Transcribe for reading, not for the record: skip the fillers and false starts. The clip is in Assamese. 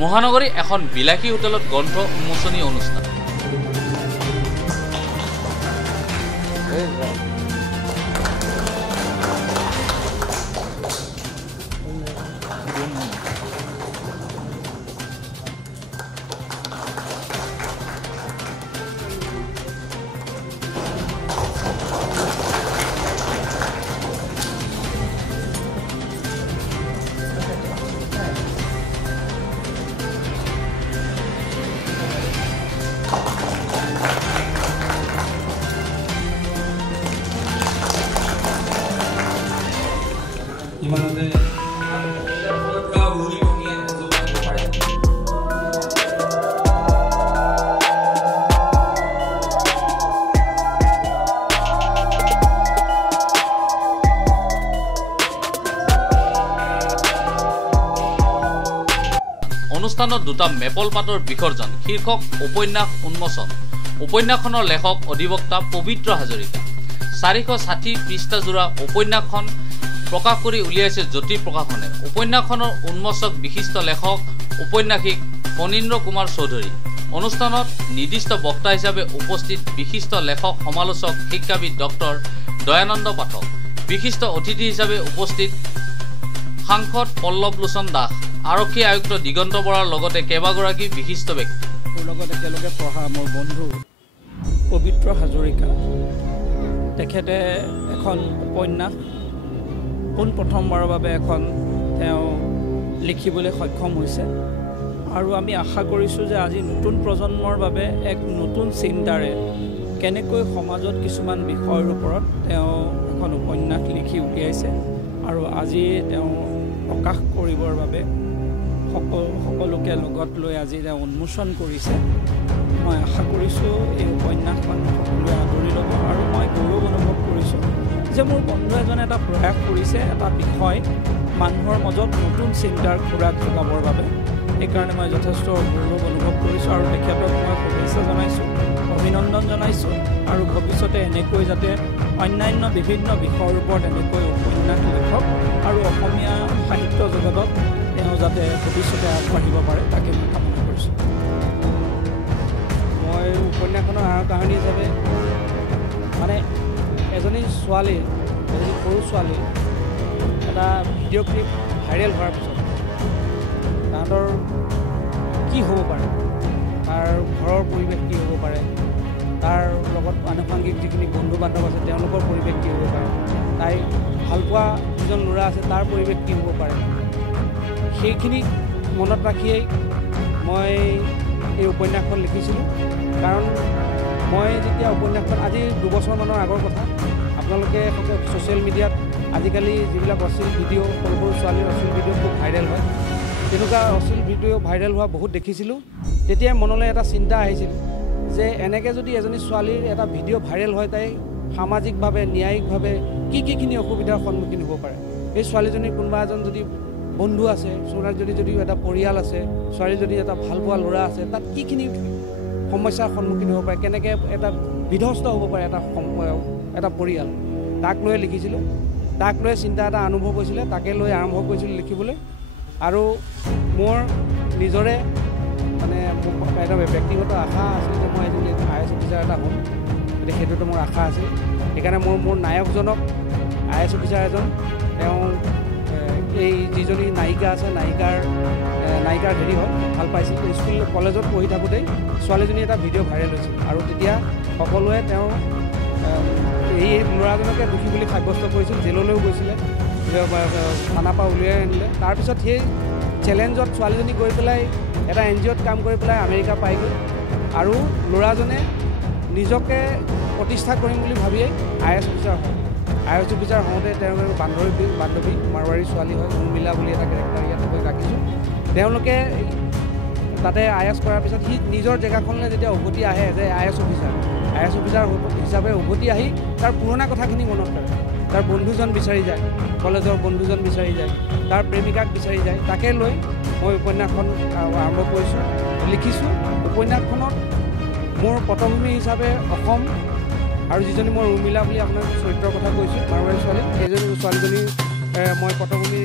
মহানগৰী এখন বিলাসী হোটেলত গ্ৰন্থ উন্মোচনী অনুষ্ঠান। অনুষ্ঠানত দুটা মেপল পাতৰ বিসৰ্জন শীৰ্ষক উপন্যাস উন্মোচন। উপন্যাসখনৰ লেখক অধিবক্তা পবিত্ৰ হাজৰিকা। 460 পৃষ্ঠাজোৰা উপন্যাসখন প্ৰকাশ কৰি উলিয়াইছে জ্যোতি প্ৰকাশনে। উপন্যাসখনৰ উন্মোচক বিশিষ্ট লেখক ঔপন্যাসিক ফণীন্দ্ৰ কুমাৰ চৌধুৰী। অনুষ্ঠানত নিৰ্দিষ্ট বক্তা হিচাপে উপস্থিত বিশিষ্ট লেখক সমালোচক শিক্ষাবিদ ডক্টৰ দয়ানন্দ পাঠক। বিশিষ্ট অতিথি হিচাপে উপস্থিত সাংসদ পল্লৱ লোচন দাস, আৰক্ষী আয়ুক্ত দিগন্ত বৰাৰ লগতে কেইবাগৰাকী বিশিষ্ট ব্যক্তি। মোৰ লগত একেলগে পঢ়া মোৰ বন্ধু পবিত্ৰ হাজৰিকা, তেখেতে এখন উপন্যাস পোনপ্ৰথমবাৰৰ বাবে এখন তেওঁ লিখিবলৈ সক্ষম হৈছে আৰু আমি আশা কৰিছোঁ যে আজি নতুন প্ৰজন্মৰ বাবে এক নতুন চিন্তাৰে কেনেকৈ সমাজত কিছুমান বিষয়ৰ ওপৰত তেওঁ এখন উপন্যাস লিখি উলিয়াইছে আৰু আজি তেওঁ প্ৰকাশ কৰিবৰ বাবে সকলোকে লগত লৈ আজি তেওঁ উন্মোচন কৰিছে। মই আশা কৰিছোঁ এই উপন্যাসখন সকলোৱে আদৰি ল'ব আৰু মই গৌৰৱ অনুভৱ কৰিছোঁ যে মোৰ বন্ধু এজনে এটা প্ৰয়াস কৰিছে এটা বিষয় মানুহৰ মাজত নতুন চিন্তাৰ খোৰাক যোগাবৰ বাবে। সেইকাৰণে মই যথেষ্ট গৌৰৱ অনুভৱ কৰিছোঁ আৰু তেখেতক মই শুভেচ্ছা জনাইছোঁ, অভিনন্দন জনাইছোঁ আৰু ভৱিষ্যতে এনেকৈ যাতে অন্যান্য বিভিন্ন বিষয়ৰ ওপৰত এনেকৈ উপন্যাস লিখক আৰু অসমীয়া সাহিত্য জগতত তেওঁ যাতে ভৱিষ্যতে আগবাঢ়িব পাৰে তাকে মই কামনা কৰিছোঁ। মই উপন্যাসখনৰ আঁৰ কাহিনী হিচাপে মানে এজনী ছোৱালীৰ, এজনী সৰু ছোৱালীৰ এটা ভিডিঅ' ক্লিপ ভাইৰেল হোৱাৰ পিছত তাহাঁতৰ কি হ'ব পাৰে, তাৰ ঘৰৰ পৰিৱেশ কি হ'ব পাৰে, তাৰ লগত আনুষংগিক যিখিনি বন্ধু বান্ধৱ আছে তেওঁলোকৰ পৰিৱেশ কি হ'ব পাৰে, তাই ভালপোৱা যিজন ল'ৰা আছে তাৰ পৰিৱেশ কি হ'ব পাৰে, সেইখিনি মনত ৰাখিয়েই মই এই উপন্যাসখন লিখিছিলোঁ। কাৰণ মই যেতিয়া উপন্যাসখন আজি 2 বছৰমানৰ আগৰ কথা, আপোনালোকে ছ'চিয়েল মিডিয়াত আজিকালি যিবিলাক অশ্লীল ভিডিঅ' সৰু সৰু ছোৱালীৰ অশ্লীল ভিডিঅ' খুব ভাইৰেল হয়, তেনেকুৱা অশ্লীল ভিডিঅ' ভাইৰেল হোৱা বহুত দেখিছিলোঁ। তেতিয়াই মনলৈ এটা চিন্তা আহিছিল যে এনেকৈ যদি এজনী ছোৱালীৰ এটা ভিডিঅ' ভাইৰেল হয় তাই সামাজিকভাৱে ন্যায়িকভাৱে কিখিনি অসুবিধাৰ সন্মুখীন হ'ব পাৰে। এই ছোৱালীজনীৰ কোনোবা এজন যদি বন্ধু আছে, ছোৱালীৰ যদি এটা পৰিয়াল আছে, ছোৱালীৰ যদি এটা ভালপোৱা ল'ৰা আছে, তাত কিখিনি সমস্যাৰ সন্মুখীন হ'ব পাৰে, কেনেকৈ এটা বিধ্বস্ত হ'ব পাৰে এটা পৰিয়াল, তাক লৈয়ে লিখিছিলোঁ। তাক লৈ চিন্তা এটা অনুভৱ হৈছিলে, তাকে লৈ আৰম্ভ কৰিছিলোঁ লিখিবলৈ। আৰু মোৰ নিজৰে মানে এটা ব্যক্তিগত আশা আছিল যে মই এজন IAS অফিচাৰ এটা হ'ম, গতিকে সেইটোতো মোৰ আশা আছিল। সেইকাৰণে মোৰ নায়কজনক IAS অফিচাৰ এজন, তেওঁ এই যিজনী নায়িকা আছে নায়িকাৰ হেৰি হয় ভাল পাইছিল। স্কুল কলেজত পঢ়ি থাকোঁতেই ছোৱালীজনী এটা ভিডিঅ' ভাইৰেল হৈছিল আৰু তেতিয়া সকলোৱে তেওঁ এই ল'ৰাজনকে দোষী বুলি সাব্যস্ত কৰিছিল, জেললৈও গৈছিলে, থানাৰ পৰা উলিয়াই আনিলে। তাৰপিছত সেই চেলেঞ্জত ছোৱালীজনী গৈ পেলাই এটা NGOত কাম কৰি পেলাই আমেৰিকা পাইগৈ আৰু ল'ৰাজনে নিজকে প্ৰতিষ্ঠা কৰিম বুলি ভাবিয়েই IAS অফিচাৰ হয়। IAS অফিচাৰ হওঁতে তেওঁলোকৰ বান্ধৱী মাৰোৱাৰী ছোৱালী হয়, উৰ্মিলা বুলি এটা কেৰেক্টাৰ ইয়াত ৰাখিছোঁ। তেওঁলোকে তাতে IAS কৰাৰ পিছত সি নিজৰ জেগাখনলৈ যেতিয়া উভতি আহে যে IAS অফিচাৰ হিচাপে উভতি আহি তাৰ পুৰণা কথাখিনি মনত কৰে। তাৰ বন্ধুজন বিচাৰি যায়, কলেজৰ বন্ধুজন বিচাৰি যায়, তাৰ প্ৰেমিকাক বিচাৰি যায়, তাকে লৈ মই উপন্যাসখন আৰম্ভ কৰিছোঁ, লিখিছোঁ। উপন্যাসখনত মোৰ পটভূমি হিচাপে অসম আৰু যিজনী মই উৰ্মিলা বুলি আপোনাক চৰিত্ৰৰ কথা কৈছোঁ, মাৰোৱাৰী ছোৱালী, সেইজনী ছোৱালীজনী মই পটভূমি